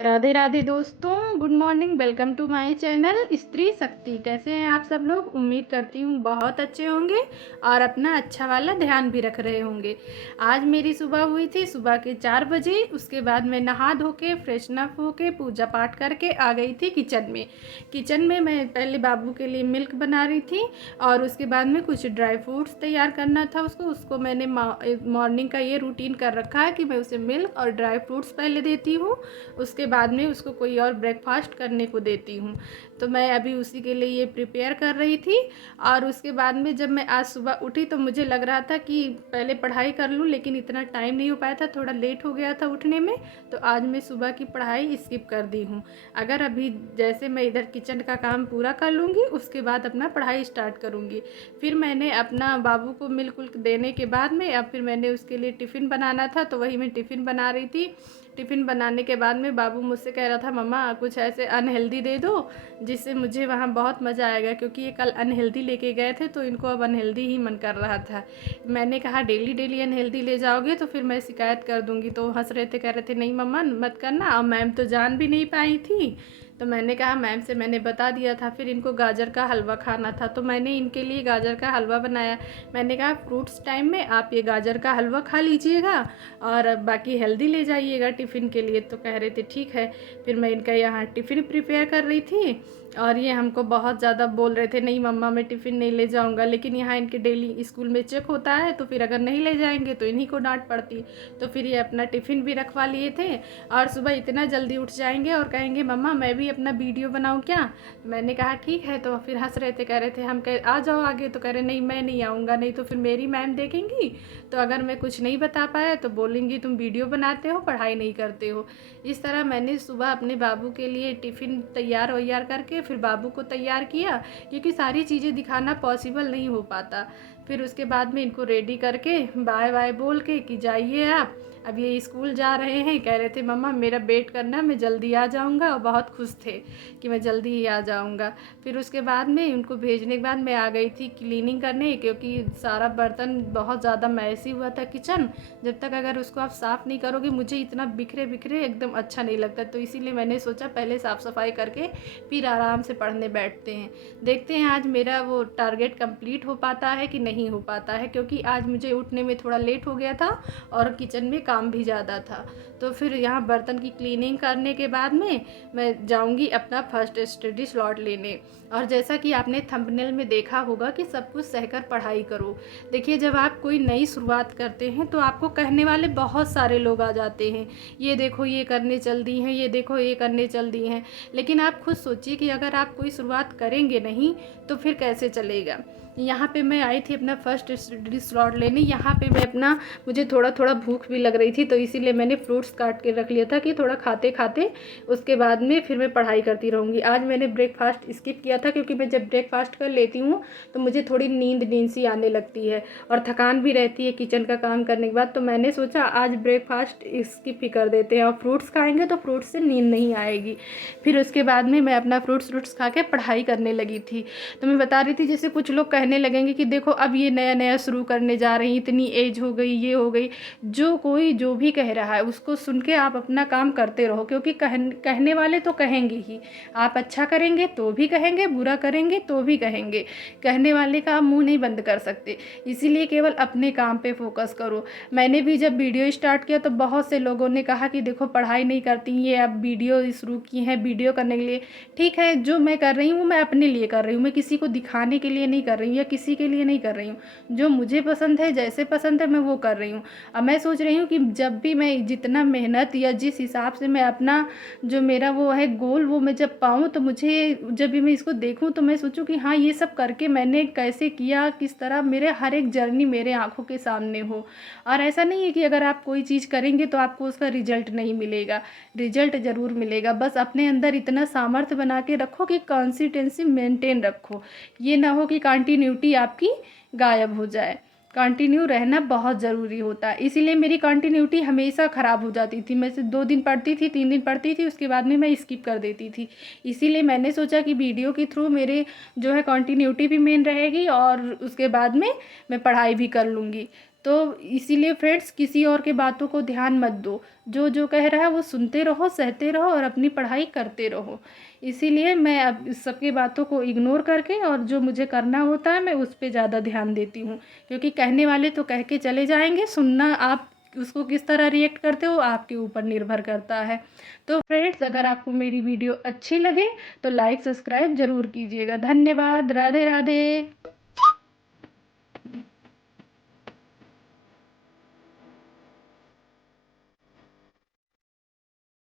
राधे राधे दोस्तों, good morning. Welcome to my channel Stri Shakti. कैसे हैं आप सब लोग? उम्मीद करती हूँ बहुत अच्छे होंगे और अपना अच्छा वाला ध्यान भी रख रहे होंगे। आज मेरी सुबह हुई थी सुबह के 4 बजे। उसके बाद मैं नहा धो के फ्रेशन अप होके पूजा पाठ करके आ गई थी किचन में मैं पहले बाबू के लिए मिल्क बना रही थी और उसके बाद में कुछ ड्राई फ्रूट्स तैयार करना था उसको मैंने मॉर्निंग का ये रूटीन कर रखा है कि मैं उसे मिल्क और ड्राई फ्रूट्स पहले देती हूँ, उसके बाद में उसको कोई और ब्रेकफास्ट करने को देती हूँ। तो मैं अभी उसी के लिए ये प्रिपेयर कर रही थी। और उसके बाद में जब मैं आज सुबह उठी तो मुझे लग रहा था कि पहले पढ़ाई कर लूँ, लेकिन इतना टाइम नहीं हो पाया था, थोड़ा लेट हो गया था उठने में। तो आज मैं सुबह की पढ़ाई स्किप कर दी हूँ। अगर अभी जैसे मैं इधर किचन का काम पूरा कर लूँगी उसके बाद अपना पढ़ाई स्टार्ट करूँगी। फिर मैंने अपना बाबू को मिल्क उल्क देने के बाद में अब फिर मैंने उसके लिए टिफ़िन बनाना था, तो वही मैं टिफ़िन बना रही थी। टिफ़िन बनाने के बाद में बाबू मुझसे कह रहा था, मम्मा कुछ ऐसे अनहेल्दी दे दो जिससे मुझे वहाँ बहुत मज़ा आएगा, क्योंकि ये कल अनहेल्दी लेके गए थे तो इनको अब अनहेल्दी ही मन कर रहा था। मैंने कहा डेली डेली अनहेल्दी ले जाओगे तो फिर मैं शिकायत कर दूँगी। तो हंस रहे थे, कह रहे थे नहीं मम्मा मत करना। और मैम तो जान भी नहीं पाई थी, तो मैंने कहा मैम से मैंने बता दिया था। फिर इनको गाजर का हलवा खाना था तो मैंने इनके लिए गाजर का हलवा बनाया। मैंने कहा फ्रूट्स टाइम में आप ये गाजर का हलवा खा लीजिएगा और बाकी हेल्दी ले जाइएगा टिफ़िन के लिए। तो कह रहे थे ठीक है। फिर मैं इनका यहाँ टिफ़िन प्रिपेयर कर रही थी और ये हमको बहुत ज़्यादा बोल रहे थे, नहीं मम्मा मैं टिफ़िन नहीं ले जाऊँगा। लेकिन यहाँ इनके डेली स्कूल में चेक होता है, तो फिर अगर नहीं ले जाएंगे तो इन्हीं को डांट पड़ती। तो फिर ये अपना टिफ़िन भी रखवा लिए थे और सुबह इतना जल्दी उठ जाएंगे और कहेंगे मम्मा मैं भी अपना वीडियो बनाऊँ क्या। मैंने कहा ठीक है। तो फिर हंस रहे थे, कह रहे थे हम कह आ जाओ आगे। तो कह रहे नहीं मैं नहीं आऊँगा, नहीं तो फिर मेरी मैम देखेंगी तो अगर मैं कुछ नहीं बता पाया तो बोलेंगी तुम वीडियो बनाते हो पढ़ाई नहीं करते हो। इस तरह मैंने सुबह अपने बाबू के लिए टिफ़िन तैयार वैयार करके फिर बाबू को तैयार किया, क्योंकि सारी चीज़ें दिखाना पॉसिबल नहीं हो पाता। फिर उसके बाद में इनको रेडी करके बाय बाय बोल के कि जाइए आप, अब ये स्कूल जा रहे हैं। कह रहे थे मम्मा मेरा वेट करना, मैं जल्दी आ जाऊंगा, और बहुत खुश थे कि मैं जल्दी ही आ जाऊंगा। फिर उसके बाद में उनको भेजने के बाद मैं आ गई थी क्लीनिंग करने, क्योंकि सारा बर्तन बहुत ज़्यादा मैसी हुआ था किचन। जब तक अगर उसको आप साफ़ नहीं करोगे, मुझे इतना बिखरे बिखरे एकदम अच्छा नहीं लगता। तो इसीलिए मैंने सोचा पहले साफ़ सफाई करके फिर आराम से पढ़ने बैठते हैं। देखते हैं आज मेरा वो टारगेट कंप्लीट हो पाता है कि नहीं हो पाता है, क्योंकि आज मुझे उठने में थोड़ा लेट हो गया था और किचन में काम भी ज़्यादा था। तो फिर यहाँ बर्तन की क्लीनिंग करने के बाद में मैं जाऊँगी अपना फर्स्ट स्टडी स्लॉट लेने। और जैसा कि आपने थंबनेल में देखा होगा कि सब कुछ सहकर पढ़ाई करो। देखिए जब आप कोई नई शुरुआत करते हैं तो आपको कहने वाले बहुत सारे लोग आ जाते हैं, ये देखो ये करने चल दी हैं, ये देखो ये करने चल दी हैं। लेकिन आप खुद सोचिए कि अगर आप कोई शुरुआत करेंगे नहीं तो फिर कैसे चलेगा। यहाँ पे मैं आई थी अपना फर्स्ट स्टडी स्लॉट लेने। यहाँ पे मैं अपना, मुझे थोड़ा थोड़ा भूख भी लग रही थी तो इसीलिए मैंने फ्रूट्स काट के रख लिया था कि थोड़ा खाते खाते उसके बाद में फिर मैं पढ़ाई करती रहूँगी। आज मैंने ब्रेकफास्ट स्किप किया था, क्योंकि मैं जब ब्रेकफास्ट कर लेती हूँ तो मुझे थोड़ी नींद नींद सी आने लगती है और थकान भी रहती है किचन का काम करने के बाद। तो मैंने सोचा आज ब्रेकफास्ट स्किप ही कर देते हैं और फ्रूट्स खाएँगे तो फ्रूट्स से नींद नहीं आएगी। फिर उसके बाद में मैं अपना फ्रूट्स खा के पढ़ाई करने लगी थी। तो मैं बता रही थी जैसे कुछ लोग कहने लगेंगे कि देखो अब ये नया नया शुरू करने जा रही, इतनी एज हो गई, ये हो गई। जो कोई जो भी कह रहा है उसको सुन के आप अपना काम करते रहो, क्योंकि कहने वाले तो कहेंगे ही। आप अच्छा करेंगे तो भी कहेंगे, बुरा करेंगे तो भी कहेंगे। कहने वाले का आप मुंह नहीं बंद कर सकते, इसीलिए केवल अपने काम पे फोकस करो। मैंने भी जब वीडियो स्टार्ट किया तो बहुत से लोगों ने कहा कि देखो पढ़ाई नहीं करती, ये अब वीडियो शुरू की हैं वीडियो करने के लिए। ठीक है, जो मैं कर रही हूँ मैं अपने लिए कर रही हूँ, मैं किसी को दिखाने के लिए नहीं कर रही हूँ या किसी के लिए नहीं कर रही हूँ। जो मुझे पसंद है, जैसे पसंद है, मैं वो कर रही हूँ। अब मैं सोच रही हूँ कि जब भी मैं जितना मेहनत या जिस हिसाब से मैं अपना जो मेरा वो है गोल, वो मैं जब पाऊँ तो मुझे, जब भी मैं इसको देखूँ तो मैं सोचूँ कि हाँ ये सब करके मैंने कैसे किया, किस तरह मेरे हर एक जर्नी मेरे आँखों के सामने हो। और ऐसा नहीं है कि अगर आप कोई चीज़ करेंगे तो आपको उसका रिजल्ट नहीं मिलेगा, रिजल्ट ज़रूर मिलेगा। बस अपने अंदर इतना सामर्थ्य बना के रखो कि कंसिस्टेंसी मेंटेन रखो। ये ना हो कि कंटिन्यूटी आपकी गायब हो जाए। कंटिन्यू रहना बहुत ज़रूरी होता है। इसीलिए मेरी कंटिन्यूटी हमेशा ख़राब हो जाती थी। मैं सिर्फ 2 दिन पढ़ती थी, 3 दिन पढ़ती थी, उसके बाद में मैं स्किप कर देती थी। इसीलिए मैंने सोचा कि वीडियो के थ्रू मेरे जो है कंटिन्यूटी भी मेन रहेगी और उसके बाद में मैं पढ़ाई भी कर लूँगी। तो इसीलिए फ्रेंड्स किसी और के बातों को ध्यान मत दो, जो जो कह रहा है वो सुनते रहो, सहते रहो और अपनी पढ़ाई करते रहो। इसीलिए मैं अब इस सबकी बातों को इग्नोर करके और जो मुझे करना होता है मैं उस पे ज़्यादा ध्यान देती हूँ, क्योंकि कहने वाले तो कह के चले जाएंगे, सुनना आप उसको किस तरह रिएक्ट करते हो आपके ऊपर निर्भर करता है। तो फ्रेंड्स अगर आपको मेरी वीडियो अच्छी लगे तो लाइक सब्सक्राइब ज़रूर कीजिएगा। धन्यवाद। राधे राधे।